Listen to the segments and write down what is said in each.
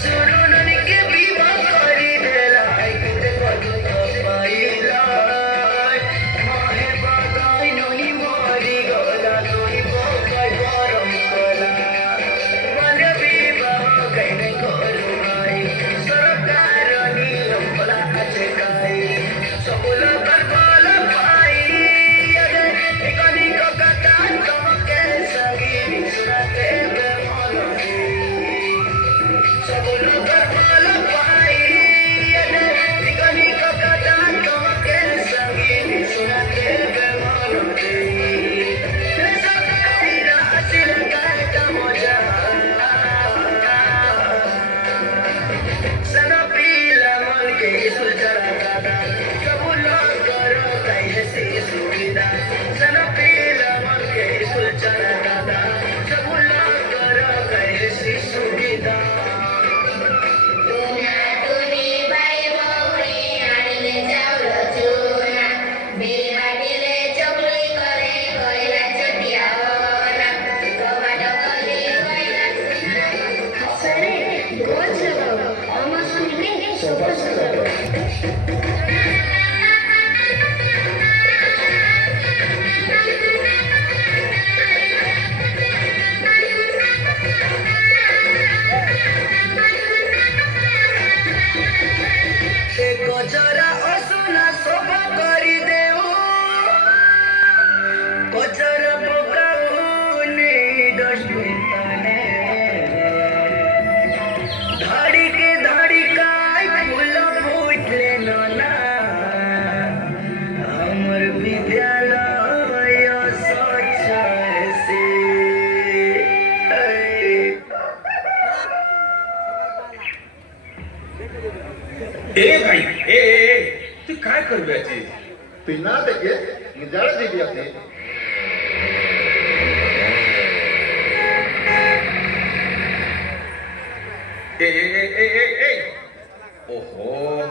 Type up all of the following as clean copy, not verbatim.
Suru ए भाई तू काय करबे छी तू ना देखे निजाळ देबी आते ए ओहो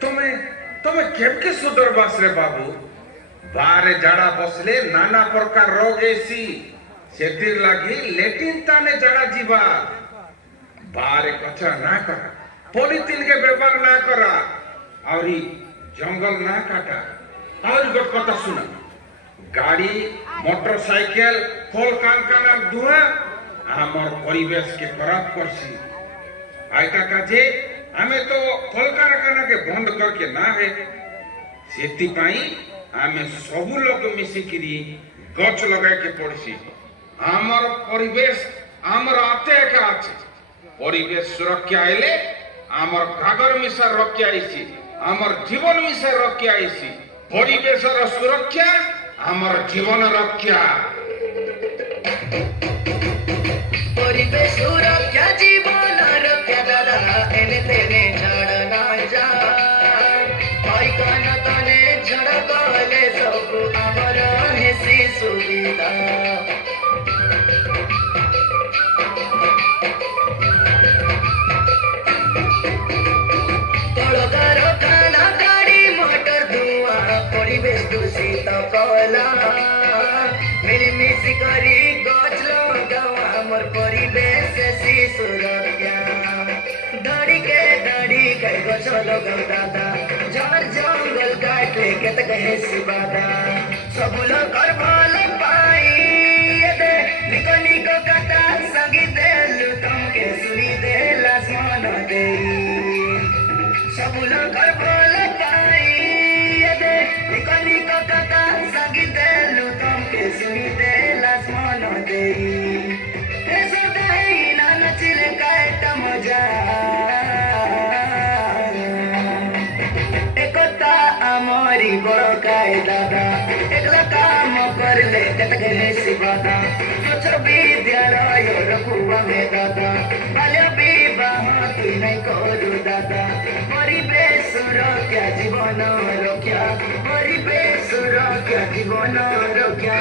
तुम्हें केबके सुधर बास रे बाबू बारे जाड़ा बसले नाना प्रकार रोग एसी सेतिर लागी लेटिन ताने जाड़ा जीवा बारे कचरा ना करा पॉलिथीन के व्यवहार ना करा और जंगल ना काटा और गोट कथा सुना गाड़ी मोटरसाइकिल कल कारखाना धुआ आमर परिवेश के खराब करसी आइटा काजे हमें तो कल कारखाना के बंद करके ना है सेति पाई हमें सब लोग मिसिकिरी गछ लगाए के पड़सी आमर परिवेश आमर आते का আছে परिवेश सुरक्षा आइले आमर कागर मिसा रक्षा आइसी आमर जीवन मिसा रक्षा आइसी परिवेशर सुरक्षा आमर जीवन रक्षा परिवेश सुरक्षा जीवन रक्षा दादा एने तेने झाड़ ना जा भाई कान तने झड़ गले सब आमर हेसी सुविधा परिवेश दूषित कला मिलीमिशी करी गछ लगाओ हमर परिवेश से सुरक्षा धड़ी के गछ लगाओ दादा झाड़ जंगल काट ले के त कहे सिबादा सब लोग कर भल पाई दे निकनी को कथा संगी देलु तुमके सुनी देला मन दे सब लोग कर भल पाई निकली को कथा संगी देलु तुमके सुनी देला मन दे ऐसो दही ना नचिले काट मजा एकता आमरी बड़ काय दादा एकला काम करले कतके सिबादा सोच विद्यालय रखुआ में दादा बाल्य विवाह तू नहीं करू दादा परिवेश सुरक्षा जीवन रक्षा परिवेश सुरक्षा जीवन रक्षा